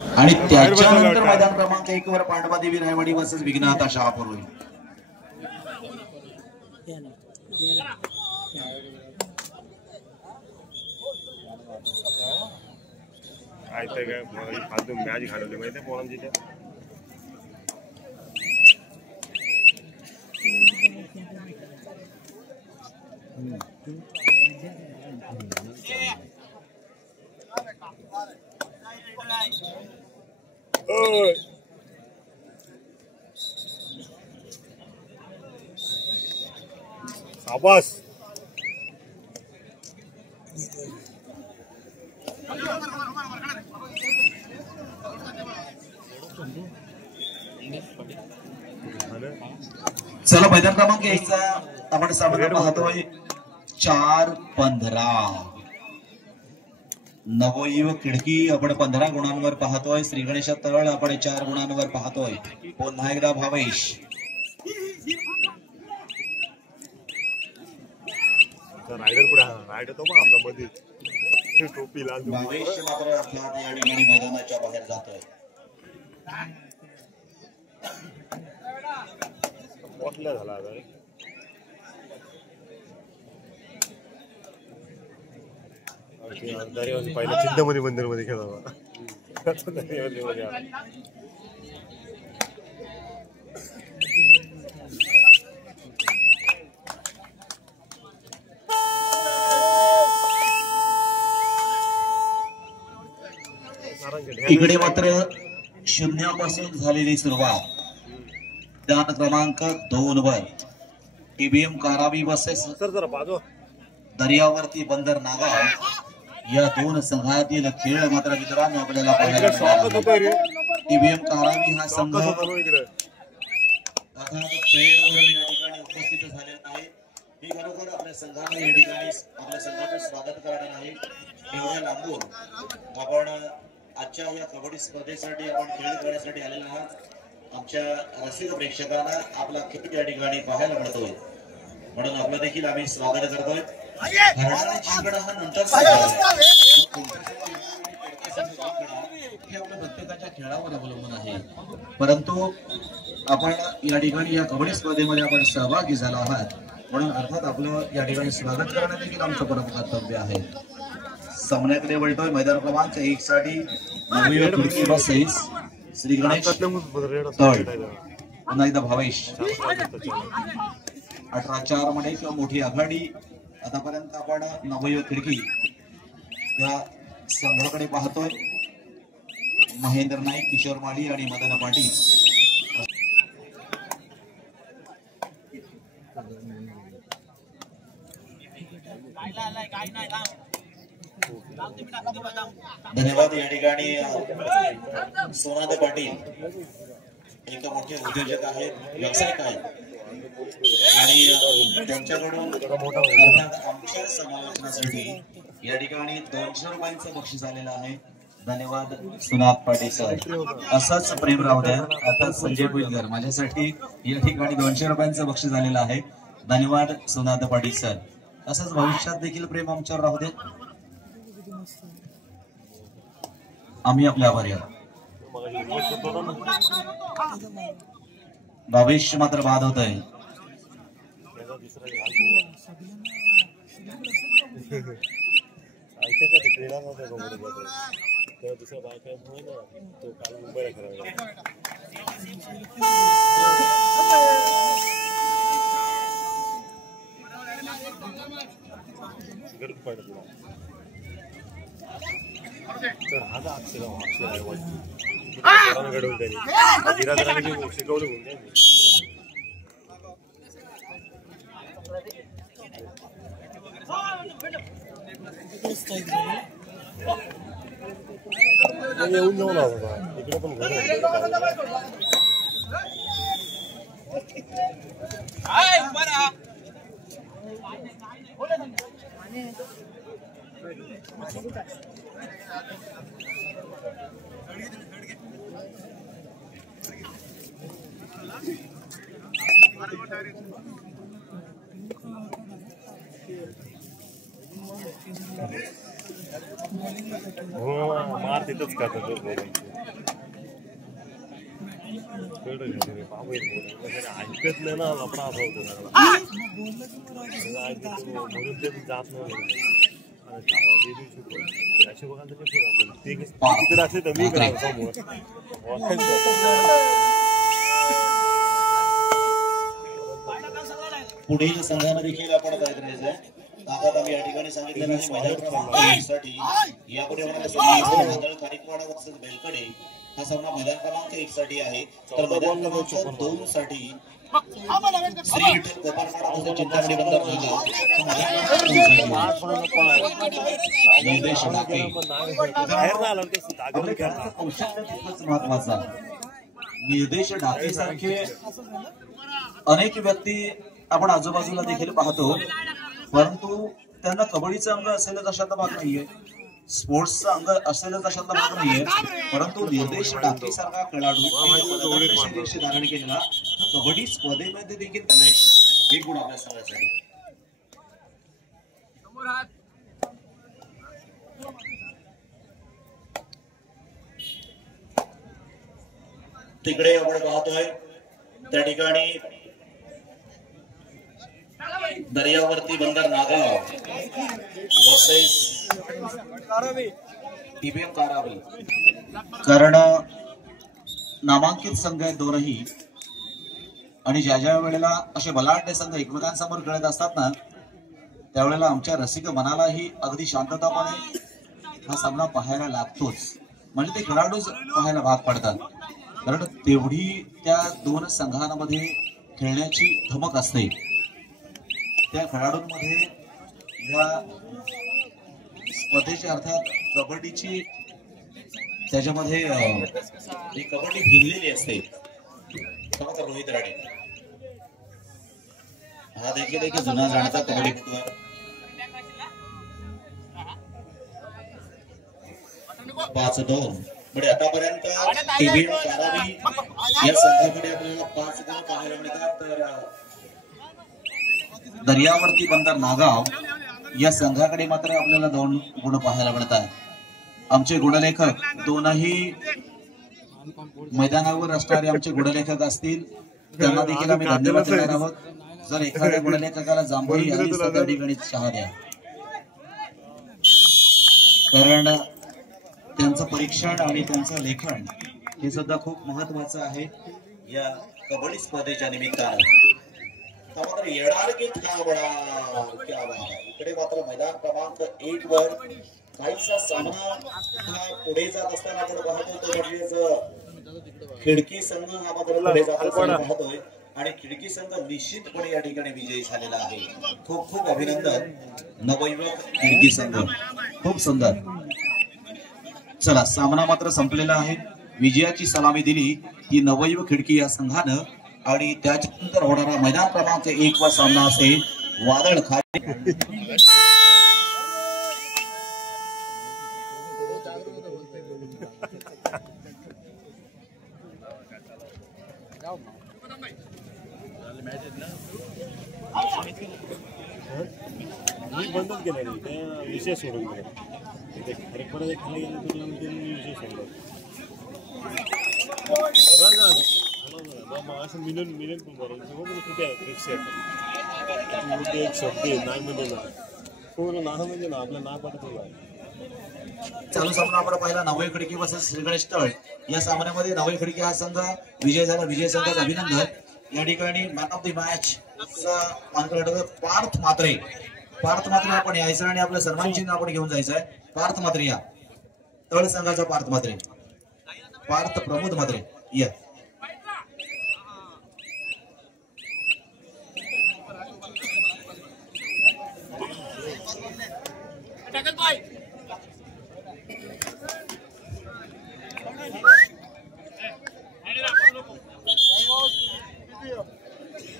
आणि त्याच्यानंतर मैदान क्रमांक 1 वर पांडवादेवी रायवाडी वर्सेस विघ्नहर्ता शहापूर होईल. मॅच घालवली माहिती पोरांची त्या शाबास. चला मैदान क्रमांक 1 चा आपण सामना पाहतोय. 4-15 नवयुवक खिडकी आपण 15 गुणांवर पाहतोय. श्री गणेश तळ आपण 4 गुणांवर पाहतोय. पुन्हा एकदा भावेश रायडर कुठे रायडर तो पण आपला मध्ये टोपी लाल भावेश मात्र अर्थात या ठिकाणी मैदानाच्या बाहेर जातोय. पोटला झाला आता पहिला चिंतामणी मंदिर मध्ये खेळावा. इकडे मात्र शून्यापासून झालेली सुरुवात. मैदान क्रमांक 2 वर टीबीएम कारावी वर्सेस दर्यावर्ती बंदर नागाव या दोन संघातील खेळ मात्र मित्रांनो आपल्याला पाहायला मिळाला. टीबीएम कारावी हा संघ या ठिकाणी उपस्थित झालेला आहे. मी खरोखर आपल्या संघाने या ठिकाणी आपल्या संघाचे स्वागत करणार आहे. एवढ्या लांबून आपण आजच्या या कबड्डी स्पर्धेसाठी आपण खेळ करण्यासाठी आलेला आहात. आमच्या रसिक प्रेक्षकांना आपला खेळ या ठिकाणी पाहायला मिळतोय म्हणून आपलं देखील आम्ही स्वागत करतोय. हा नंतर हे आपल्या प्रत्येकाच्या खेळावर अवलंबून आहे. परंतु आपण या ठिकाणी या कबड्डी स्पर्धेमध्ये आपण सहभागी झाला आहात म्हणून अर्थात आपलं या ठिकाणी स्वागत करणं देखील आमचं परम कर्तव्य आहे. सामन्याकडे वळतोय. मैदान क्रमांक 1 साठी नवयुवक खिडकी वर्सेस श्री गणेश तळ. पुन्हा एकदा भावेश 18-4 मध्ये किंवा मोठी आघाडी. आतापर्यंत आपण नवयुवक खिडकी या संघाकडे पाहतोय. महेंद्र नाईक, किशोर माळी आणि मदन पाटील. धन्यवाद. या ठिकाणी सोनाद पाटील एक मोठे उद्योजक आहेत, व्यावसायिक आहेत आणि त्यांच्याकडून आमच्या समालोचनासाठी या ठिकाणी 200 रुपयांचं बक्षीस आलेलं आहे. धन्यवाद सोनाद पाटील सर. असंच प्रेम राहू द्या. आता संजय पुलकर माझ्यासाठी या ठिकाणी 200 रुपयांचं बक्षीस आलेलं आहे. धन्यवाद सोनाद पाटील सर. असंच भविष्यात देखील प्रेम आमच्यावर राहू दे. आम्ही आपल्या आभारी आहोत. भावेश मात्र बाद होत आहे. तर हा अक्षर घडवून त्यांनी बिरादराने शिकवलं म्हणून येऊन जाऊन होता. इकडे पण मार तिथंच खात ऐकत नाही ना लपडा असा होतो म्हणून ते जात नाही असे बघा तिकडे असले तर मी समोर पुढील संघाने देखील आपण काय करायचंय आता आम्ही या ठिकाणी सांगितलेलं आहे मैदान क्रमांक 1 साठी यापुढे वादळ खारीकवाडा वर्सेस बेलकडे हा सामना मैदान क्रमांक 1 साठी आहे तर मैदान क्रमांक 2 साठी श्री विठ्ठल गोपाळपाडा तसेच चिंतामणी बंदर निर्देश ढाके महत्वाचा निर्देश ढाके सारखे अनेक व्यक्ती आपण आजूबाजूला देखील पाहतो परंतु त्यांना कबड्डीचा अंग असेलच अशातला भाग नाहीये स्पोर्ट्सचा अंग असेलच अशातला भाग नाहीये परंतु निर्देश ढाके सारखा खेळाडू धारण केलेला कबड्डी स्पर्धेमध्ये देखील एक गुण आपल्या संघासाठी तिकडे आपण पाहतोय त्या ठिकाणी दर्यावर्ती बंदर नागाव वर्सेस टीबीएम कारावी कारण नामांकित संघ आहेत दोनही आणि ज्या वेळेला असे बलाढ्य संघ एकमेकांसमोर खेळत असतात ना त्यावेळेला आमच्या रसिक मनालाही अगदी शांततापणे हा सामना पाहायला लागतोच म्हणजे ते खेळाडूच पाहायला भाग पडतात कारण तेवढी त्या दोन संघांमध्ये खेळण्याची धमक असते त्या खेळाडूंमध्ये या स्पर्धेच्या अर्थात कबड्डीची त्याच्यामध्ये कबड्डी भिनलेली असते रोहित राणे हा देखील एक जुना जाणता कबड्डीपटू आहे 5-2 म्हणजे आतापर्यंत टीबीएम कारावी या संघाकडे आपल्याला 5 गुण पाहायला मिळतात तर दर्यावर्ती बंदर नागाव या संघाकडे मात्र आपल्याला 2 गुण पाहायला मिळतात आमचे गुणलेखक दोनही मैदानावर असणारे आमचे गुणलेखक असतील त्यांना देखील आम्ही धन्यवाद देणार आहोत जर एखाद्या गुणलेखकाला जांभळी आली तर त्या ठिकाणी चहा द्या कारण त्यांचं परीक्षण आणि त्यांचं लेखन हे सुद्धा खूप महत्वाचं आहे या कबड्डी स्पर्धेच्या निमित्तानं मात्र येणार की इकडे मात्र मैदान क्रमांक 1 वर काहीसा सामना हा पुढे जात असताना आपण पाहतो तो म्हणजेच खिडकी संघ हा मात्र पुढे जात असताना पाहतोय आणि खिडकी संघ निश्चितपणे या ठिकाणी विजयी झालेला आहे खूप खूप अभिनंदन नवयुवक खिडकी संघ खूप सुंदर चला सामना मात्र संपलेला आहे विजयाची सलामी दिली ही नवयुवक खिडकी या संघानं आणि त्याच्यानंतर होणारा मैदान क्रमांक 1 वा सामना असेल वादळ खाली मी बंदच केलं विषय सोडून खाली गेलं विषय सोडलं असं मिलन पण बरं कुठे एक शब्द नाही म्हणजे ना पूर्ण नाव म्हणजे ना आपलं नाव पडत चालू सामना आपण पाहिला नवय खिडकी वर्सेस श्री गणेश तळ या सामन्यामध्ये नवय खिडकी हा संघ विजय झाला विजय संघाचं अभिनंदन या ठिकाणी man of the match Parth Mhatre आपण यायचं आणि आपलं सन्मान चिन्ह आपण घेऊन जायचं आहे पार्थ मात्रे या तळ संघाचा पार्थ मात्रे पार्थ प्रमोद मात्रे या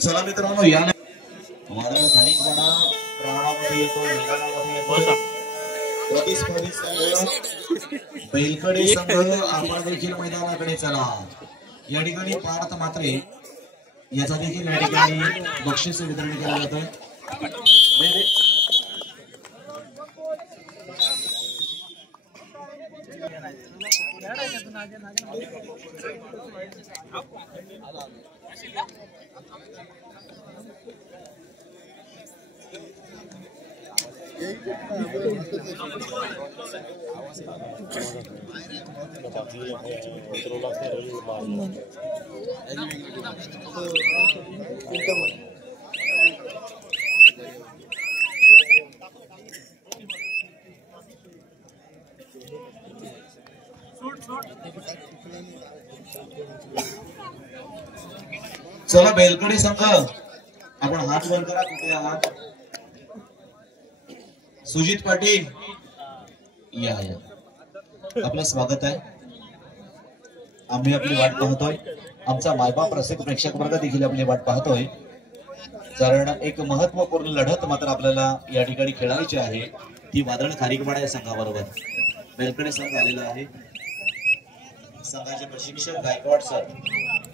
चला मित्रांनो या वादळ खारीकवाडा प्रमाणामध्ये येतो मैदानामध्ये येतो प्रतिस्पर्धी संघ बैलकडे संघ आपण देखील मैदानाकडे चला या ठिकाणी पार्थ मात्रे याचा देखील या ठिकाणी बक्षीस वितरण केलं जातं चला बेलकडी संघ आपण हात वर करा. कुठे आहात? सुजित पाटील या आपलं स्वागत आहे. आम्ही आपली वाट पाहतोय. आमचा मायबाप रसिक प्रेक्षक वर्ग देखील आपली वाट पाहतोय. कारण एक महत्वपूर्ण लढत मात्र आपल्याला या ठिकाणी खेळायची आहे. ती वादळ खारीकवाडा या संघाबरोबर. बेलकडे संघ आलेला आहे. संघाचे प्रशिक्षक गायकवाड सर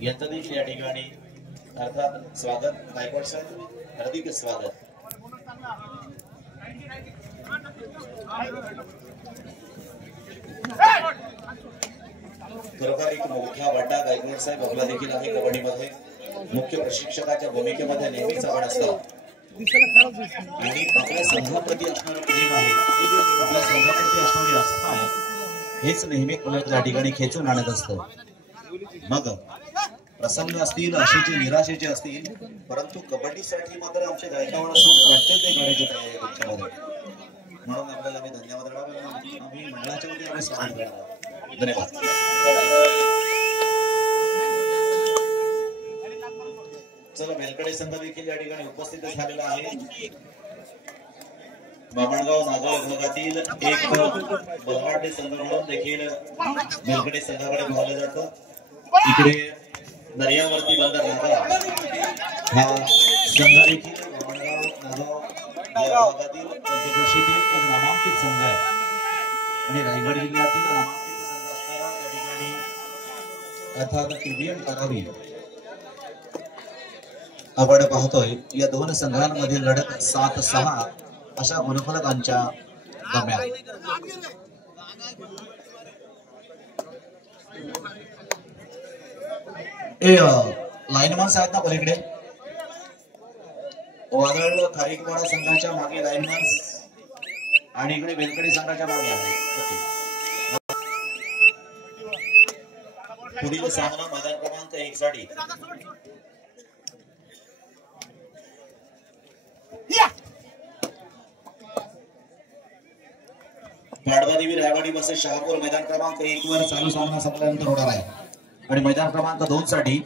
यांचं देखील या ठिकाणी अर्थात स्वागत. गायकवाड सर हार्दिक स्वागत. खरोखर एक मोठा वाटा गायकवाड साहेब आपला देखील आहे कबड्डीमध्ये. मुख्य प्रशिक्षकाच्या भूमिकेमध्ये नेहमीच आपण असतो आणि आपल्या संघाप्रती असणारं प्रेम आहे, आपल्या संघाप्रती असणारी आस्था आहे, हेच नेहमी या ठिकाणी खेचून आणत असतं. मग प्रसंग असतील, आशेचे निराशेचे असतील, परंतु कबड्डीसाठी मात्र आमचे गायकवाड वाटते ते गाण्याची तयारी तुमच्यामध्ये. म्हणून आपल्याला मी धन्यवाद द्यावा. आम्ही मंडळाच्या वतीने आम्ही स्वागत करणार. धन्यवाद. चला बेलकडे संघ देखील या ठिकाणी उपस्थित झालेला आहे. बामणगाव नागाव विभागातील एक बलवाडे संघ म्हणून देखील बेलकडे संघाकडे पाहिलं जातं. इकडे दर्यावरती बंदर नागाव हा संघ देखील बामणगाव नागाव या विभागातील पंचक्रोशीतील एक नामांकित संघ आहे आणि रायगड जिल्ह्यातील नामांकित संघ असणारा त्या ठिकाणी अर्थात TBM करावी आपण पाहतोय. या दोन संघांमधील लढत 7-6 अशा गुणफलकांच्या दरम्यान. लाईनमन्स आहेत ना पलीकडे? वादळ खारीकवाडा संघाच्या मागे लाईनमन्स आणि इकडे बेलकडी संघाच्या मागे आहे. पुढील सामना मैदान क्रमांक 1 साठी पाडवादेवी रायवाडी बस शहापूर मैदान क्रमांक 1 वर चालू सामना संपल्यानंतर होणार आहे आणि मैदान क्रमांक 2 साठी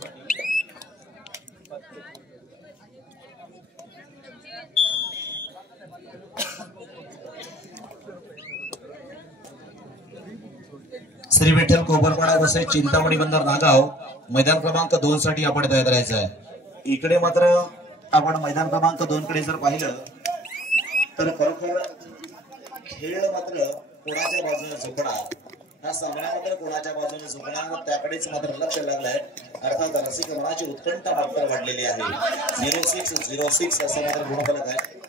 श्री विठ्ठल कोपरपाडा बस चिंतामणी बंदर नागाव मैदान क्रमांक 2 साठी आपण तयार करायचं आहे. इकडे मात्र आपण मैदान क्रमांक 2 कडे जर पाहिलं तर खरोखर खेळ मात्र कोणाच्या बाजूने झुकणार, हा सामना मात्र कोणाच्या बाजूने झुकणार त्याकडेच मात्र लक्ष लागलंय. अर्थात रसिक मनाची उत्कंठा मात्र वाढलेली आहे. 0606 असं मात्र गुणफलक आहे.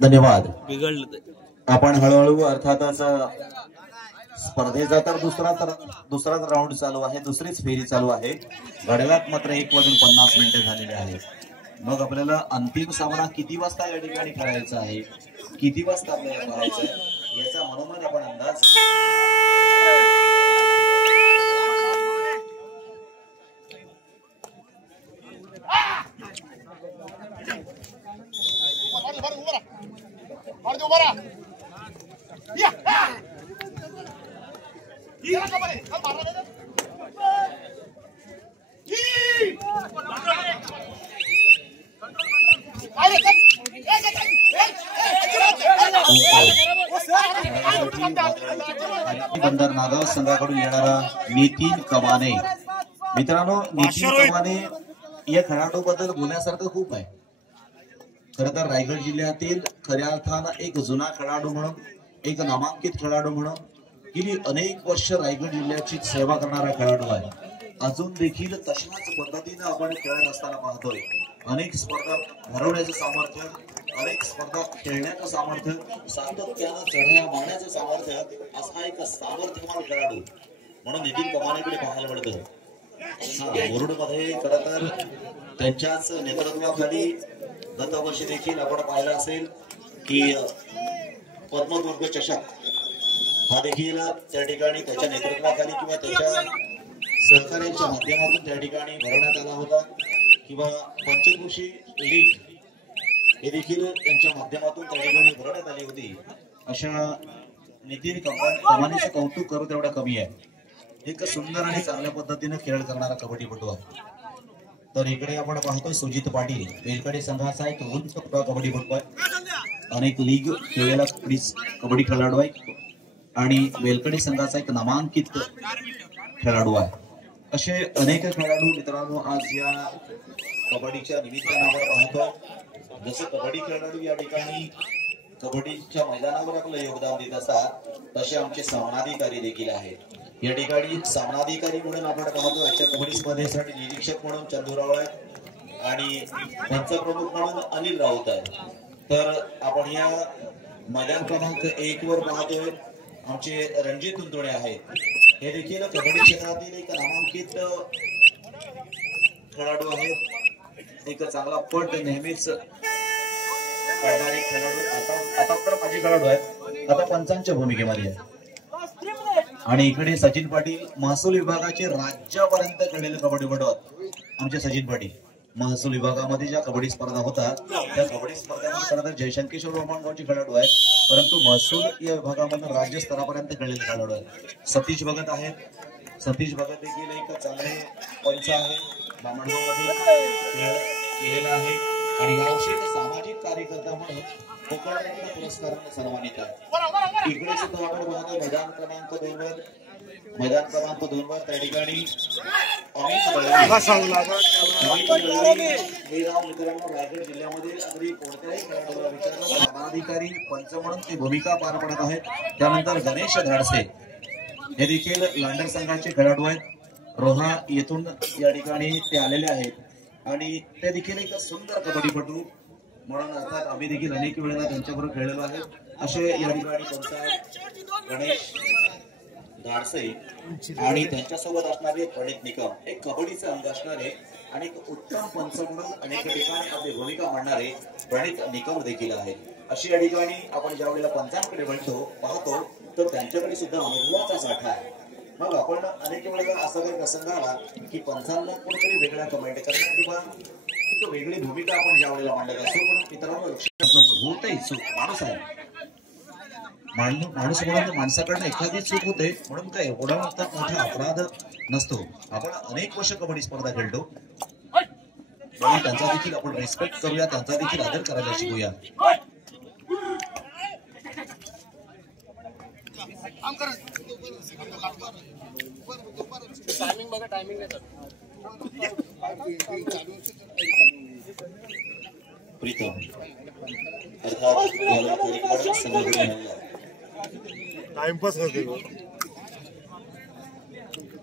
धन्यवाद. आपण हळूहळू अर्थातच स्पर्धेचा तर दुसराच राऊंड चालू आहे, दुसरीच फेरी चालू आहे. घड्याळात मात्र 1:50 मिनिटे झालेले आहेत. मग आपल्याला अंतिम सामना किती वाजता या ठिकाणी करायचा आहे, किती वाजता आपल्याला करायचं आहे याचा मनोमन आपण अंदाज बंदर नागाव संघाकडून येणारा नितीन कमाने. मित्रांनो, नितीन कमाने या खेळाडू बद्दल बोलण्यासारखं खूप आहे. खरं तर रायगड जिल्ह्यातील खऱ्या अर्थानं एक जुना खेळाडू म्हणून, एक नामांकित खेळाडू म्हणून गेली अनेक वर्ष रायगड जिल्ह्याची सेवा करणारा खेळाडू आहे. अजून देखील तशाच पद्धतीने आपण खेळत असताना पाहतोय. अनेक स्पर्धा भरवण्याचं सामर्थ्य, अनेक स्पर्धा खेळण्याचं सामर्थ्य, सातत्यानं चढ्या मारण्याचं सामर्थ्य, असा एक सामर्थ्यवान खेळाडू म्हणून नितीन कमानेकडे पाहायला मिळतं. मुरुड मध्ये खरं तर त्यांच्याच नेतृत्वाखाली गत वर्षी देखील आपण पाहिलं असेल की पद्मदुर्ग चषक हा देखील त्या ठिकाणी त्याच्या नेतृत्वाखाली किंवा त्याच्या सहकार्यांच्या माध्यमातून त्या ठिकाणी भरवण्यात आला होता. किंवा पंचक्रोशी लीग हे देखील त्यांच्या माध्यमातून त्या ठिकाणी भरवण्यात आली होती. अशा नितीन कमानेचं कौतुक करू तेवढं कमी आहे. एक सुंदर आणि चांगल्या पद्धतीने खेळ करणारा कबड्डीपटू आहे. तर इकडे आपण पाहतोय सुजित पाटील, वेलकडे संघाचा एक उंच कबड्डीपटू आहे. अनेक लीग खेळलेला कबड्डी खेळाडू आहे आणि वेलकडे संघाचा एक नामांकित खेळाडू आहे. असे अनेक खेळाडू मित्रांनो आज या कबड्डीच्या निमित्तानं आपण पाहतोय. जसं कबड्डी खेळाडू या ठिकाणी कबड्डीच्या मैदानावर आपलं योगदान देत असतात, तसे आमचे सामनाधिकारी देखील आहेत. या ठिकाणी सामनाधिकारी म्हणून आपण पाहतो आजच्या कबड्डी स्पर्धेसाठी निरीक्षक म्हणून चंदूराव आहे आणि पंचप्रमुख म्हणून अनिल राऊत आहे. तर आपण या मैदान क्रमांक 1 वर पाहतोय आमचे रणजित तुंतुणे आहेत. हे देखील कबड्डी क्षेत्रातील एक नामांकित खेळाडू आहेत. एक चांगला पट नेहमीच काढणारे खेळाडू आता तर माझे खेळाडू आहेत, आता पंचांच्या भूमिकेमध्ये आहे. आणि इकडे सचिन पाटील महसूल विभागाचे राज्यापर्यंत खेळलेले कबड्डीपटू आहेत. आमचे सचिन पाटील महसूल विभागामध्ये ज्या कबड्डी स्पर्धा होतात त्या कबड्डी स्पर्धेमध्ये जयशंकेश्वर रोमाणगावचे खेळाडू आहेत, परंतु महसूल या विभागामध्ये राज्य स्तरापर्यंत खेळलेले खेळाडू आहेत. सतीश भगत आहेत. सतीश भगत देखील एक चांगले पंच आहे, बामणगावमध्ये केलेला आहे आणि यावर्षी सामाजिक कार्यकर्ता म्हणून कोकण रत्न पुरस्काराने सन्मानित आहे. इकडे सुद्धा आपण पाहतो मैदान क्रमांक 2 वर त्या ठिकाणी मित्रांनो रायगड जिल्ह्यामध्ये अगदी कोणत्याही खेळाडूला विचारलं अधिकारी पंच म्हणून ती भूमिका पार पडत आहेत. त्यानंतर गणेश धाडसे हे देखील लांडर संघाचे खेळाडू आहेत. रोहा येथून या ठिकाणी ते आलेले आहेत आणि ते देखील एक सुंदर कबड्डीपटू म्हणून अर्थात आम्ही देखील अनेक वेळेला त्यांच्याबरोबर खेळलेलो आहे. असे या ठिकाणी पंचायत गणेश धाडसे आणि त्यांच्यासोबत असणारे प्रणित निकम एक कबड्डीचे अंग असणारे आणि एक उत्तम पंच म्हणून अनेक ठिकाणी आपली भूमिका मांडणारे प्रणित निकम देखील आहेत. अशी या ठिकाणी आपण ज्या वेळेला पंचांकडे पाहतो तर त्यांच्याकडे सुद्धा अनुभवाचा साठा आहे. मग आपण अनेक वेळेला असा काही प्रसंग आला की पंचांना कोणतरी वेगळा कमेंट करणार किंवा एक वेगळी भूमिका आपण ज्या वेळेला मांडत असतो. पण मित्रांनो होतही चूक माणूस आहे, माणूस म्हणून माणसाकडनं एखादी चूक होते म्हणून काय एवढा मोठा अपराध नसतो. आपण अनेक वर्ष कबड्डी स्पर्धा खेळतो म्हणून त्यांचा देखील आपण रिस्पेक्ट करूया, त्यांचा देखील आदर करायला शिकूया. प्रीतम टाइमपास करते.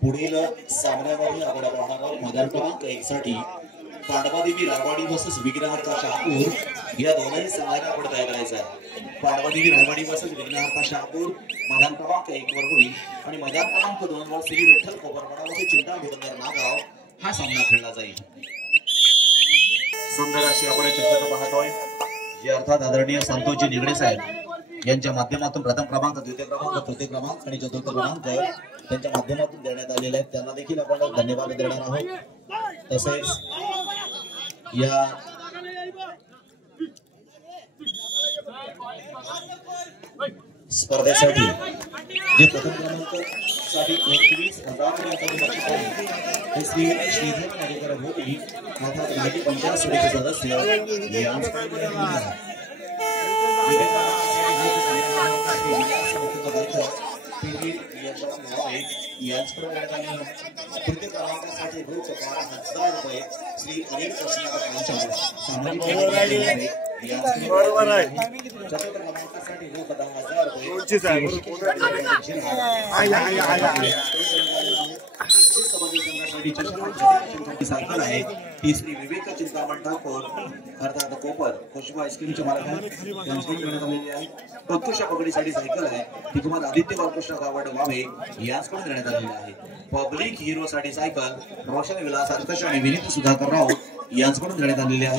पुढील सामन्यामध्ये आपण पाहणार आहोत मैदान क्रमांक 1 साठी पांडवादेवी रायवाडी वर्सेस विघ्नहर्ता शहापूर या दोनही संघांना आपण तयार करायचा आहे. पांडवादेवी रायवाडी वर्सेस विघ्नहर्ता शहापूर मैदान क्रमांक 1 वर होईल आणि मैदान क्रमांक 2 वर श्री विठ्ठल कोपरपाडा वर्सेस चिंता भिवंदर नागाव हा सामना खेळला जाईल. सुंदर अशी आपण चर्चा पाहतोय जे अर्थात आदरणीय संतोषजी निगडे साहेब यांच्या माध्यमातून प्रथम क्रमांक, द्वितीय क्रमांक, तृतीय क्रमांक आणि चतुर्थ क्रमांक त्यांच्या माध्यमातून देण्यात आलेले आहेत. त्यांना देखील आपण धन्यवाद देणार आहोत. तसेच या स्पर्धेसाठी जे प्रथम क्रमांक साठी 21,000 रुपये श्री श्रीधर नागेकर होती अर्थात माजी पंचायत समिती सदस्य तृतीय क्रमांकासाठी रोख 12,000 रुपये श्री अनिल कृष्णा सामाजिक बरोबर आहे. चतुर्थ क्रमांकासाठी रोख 10,000 रुपये. दोनशेच आहे. सायकल आहे. तिसरी विवेक चिंतामण ठाकोर अर्थात कोपर खुशबू आईस्क्रीमचे मालक आहेत त्यांच्याकडून घेण्यात आलेली आहे. उत्कृष्ट पकडीसाठी सायकल आहे ती तुम्हाला आदित्य बाळकृष्ण गावड वावे याचकडून देण्यात आलेली आहे. पब्लिक हिरो साठी सायकल रोशन विलास अर्कश आणि विनीत सुधाकर राऊत यांच्याकडून देण्यात आलेली आहे.